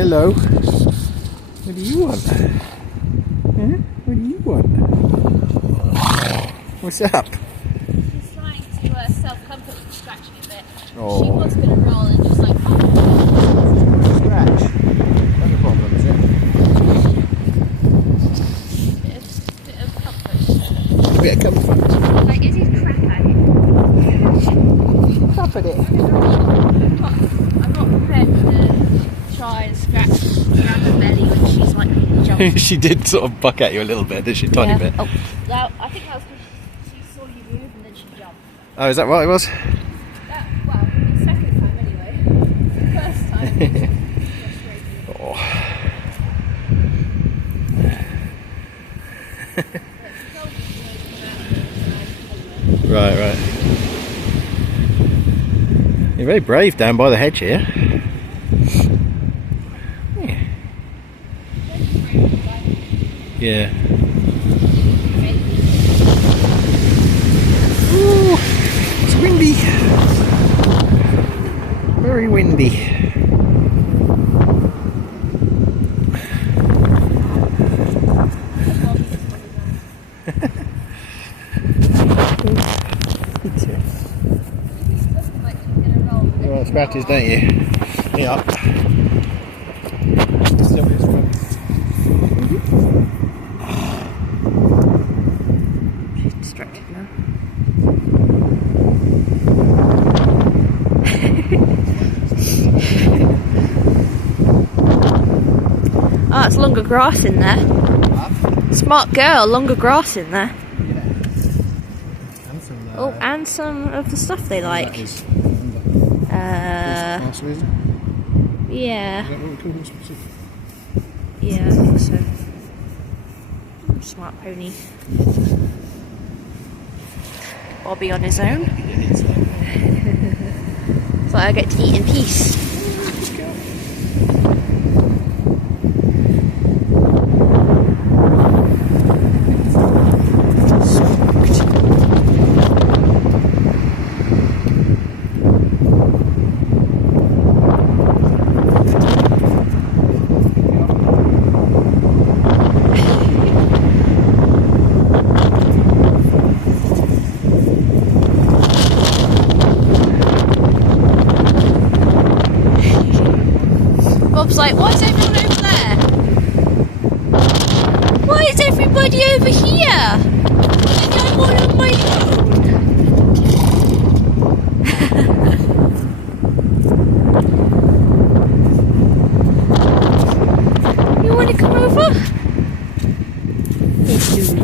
Hello. What do you want? Huh? What do you want? What's up? She's trying to self-comfort and scratching a bit. Oh. She was going to roll and just like, Scratch. Not a problem, is it? bit of comfort. A bit of comfort. Like, is he crap at it? Crap at it. I'm not prepared to try and scratch around her belly when she's like jumping. She did sort of buck at you a little bit, did she? Tiny bit. Oh, well, I think that was because she saw you move and then she jumped. Oh, is that what it was? Well, the second time anyway. The first time it was frustrating. Oh. Right. You're very brave down by the hedge here. Yeah. Ooh, it's windy. Very windy. Well, scratches, don't you? Yeah. She's distracted now. Oh, it's longer grass in there. Smart girl, longer grass in there. Oh, and some of the stuff they like. Yeah. Yeah, I think so. Smart pony. Bobby on his own. So I get to eat in peace. Bob's like, why is everyone over there? Why is everybody over here? I'm all on my own. You want to come over? Yes, do.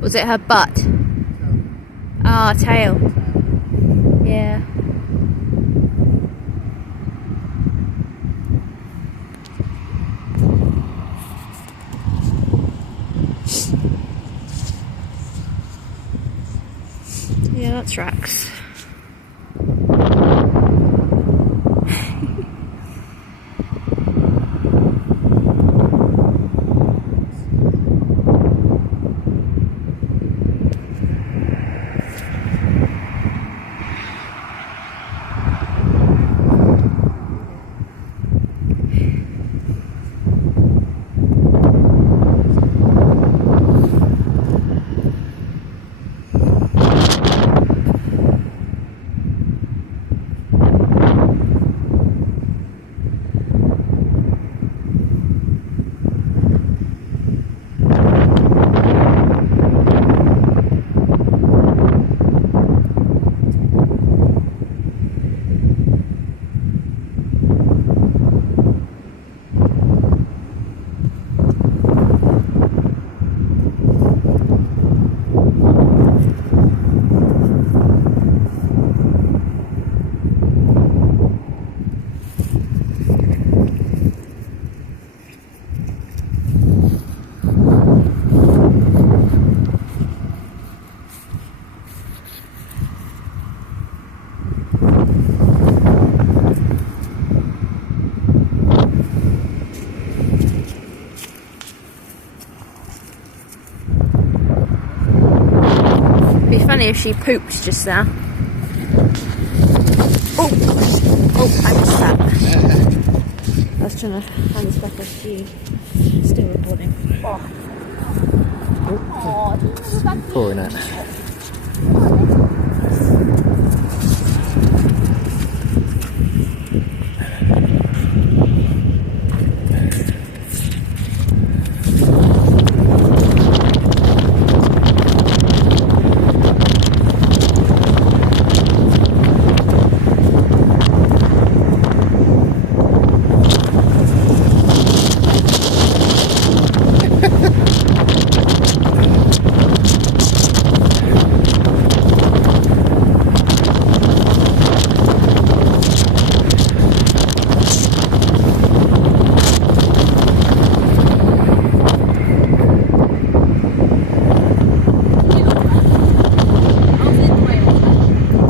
Was it her butt? Ah, tail. Yeah. Yeah, that tracks. Be funny if she pooped just now. Oh, I missed that. I was trying to hand this back off to you. Still recording. Oh, Pouring it.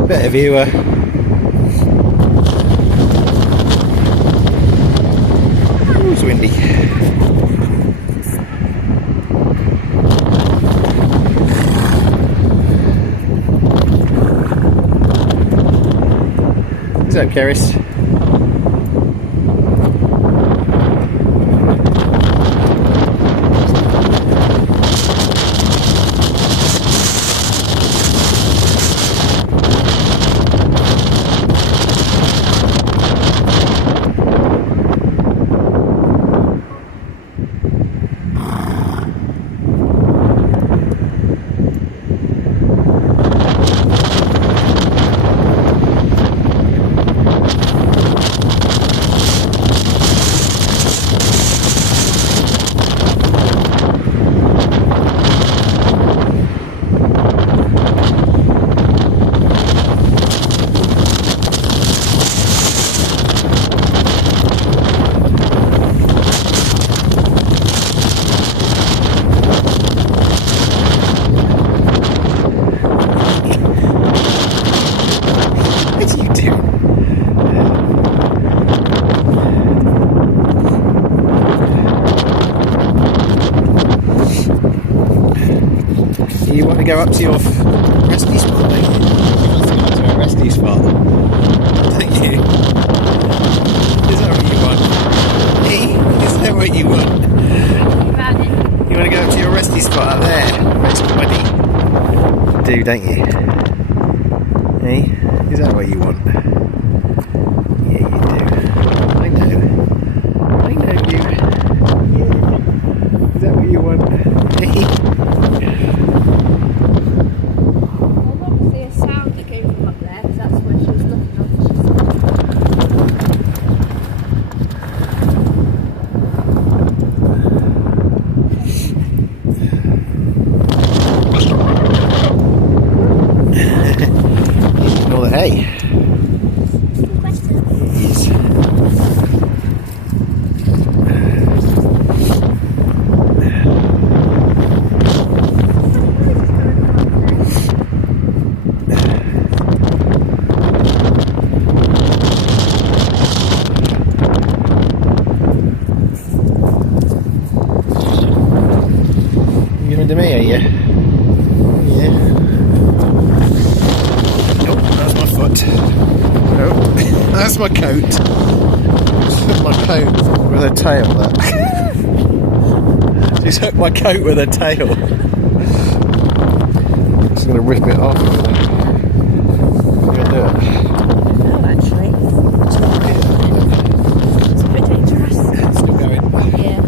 Bit of viewer. It's windy. What's up, Keris? You want to go up to your resty spot, don't you? You want to go to a resty spot, don't you? Is that what you want? Hey, is that what you want? You want to go up to your resty spot up there? That's buddy. Do, don't you? Hey, is that what you want? Yeah, you do. I know. I know you. Yeah. Is that what you want? Hey. Hey. Yes. You're into me, are you? Yeah. Oh, that's my coat. My coat with a tail. That. She's hooked my coat with a tail. Just gonna rip it off. I'm gonna do it. No, actually. It's a bit dangerous. Still going. Yeah.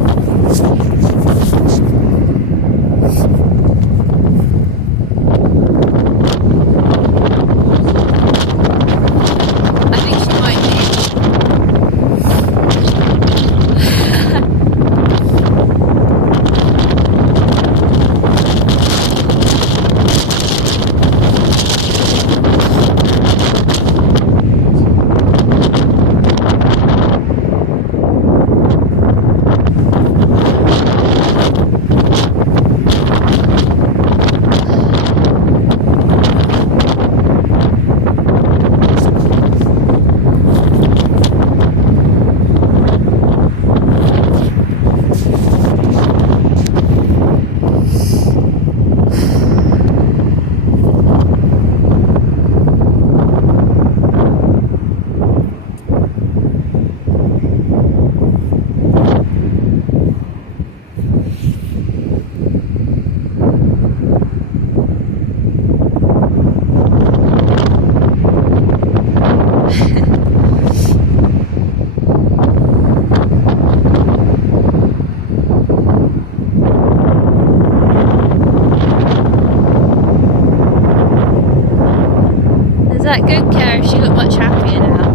that good care, she looked much happier now.